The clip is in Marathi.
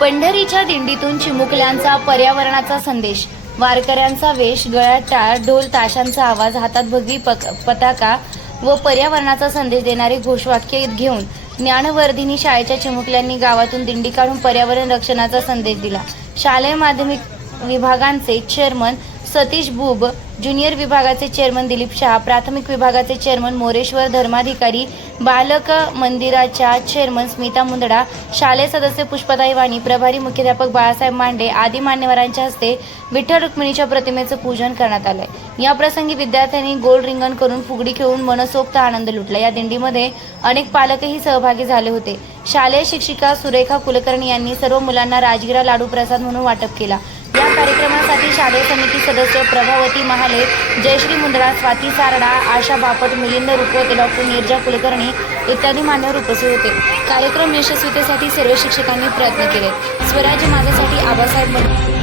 पंढरीच्या दिंडीतून चिमुकल्यांचा पर्यावरणाचा संदेश. वारकऱ्यांचा वेश गळ्यात टाळ ढोल ताशांचा आवाज हातात भगवी पताका व पर्यावरणाचा संदेश देणारे घोषवाक्य घेऊन ज्ञानवर्धिनी शाळेच्या चिमुकल्यांनी गावातून दिंडी काढून पर्यावरण रक्षणाचा संदेश दिला. शालेय माध्यमिक विभागांचे चेअरमन सतीश भूब ज्युनियर विभागाचे चेअरमन दिलीप शाह प्राथमिक विभागाचे चेअरमन मोरेश्वर धर्माधिकारी बालक मंदिराच्या चेअरमन स्मिता मुंदडा शालेय सदस्य पुष्पताई वाणी प्रभारी मुख्याध्यापक बाळासाहेब मांडे आदी मान्यवरांच्या हस्ते विठ्ठल रुक्मिणीच्या प्रतिमेचं पूजन करण्यात आलंय. या प्रसंगी विद्यार्थ्यांनी गोल रिंगण करून फुगडी खेळून मनसोक्त आनंद लुटला. या दिंडीमध्ये अनेक पालकही सहभागी झाले होते. शालेय शिक्षिका सुरेखा कुलकर्णी यांनी सर्व मुलांना राजगिरा लाडू प्रसाद म्हणून वाटप केला. या कार्यक्रमासाठी शालेय समिती सदस्य प्रभावती महाले जयश्री मुंदडा स्वाती सारडा आशा बापट मिलिंद रुपवते डॉक्टर नीरजा कुलकर्णी इत्यादी मान्यवर उपस्थित होते. कार्यक्रम यशस्वीतेसाठी सर्व शिक्षकांनी प्रयत्न केले. स्वराज्य माझ्यासाठी आबासाहेब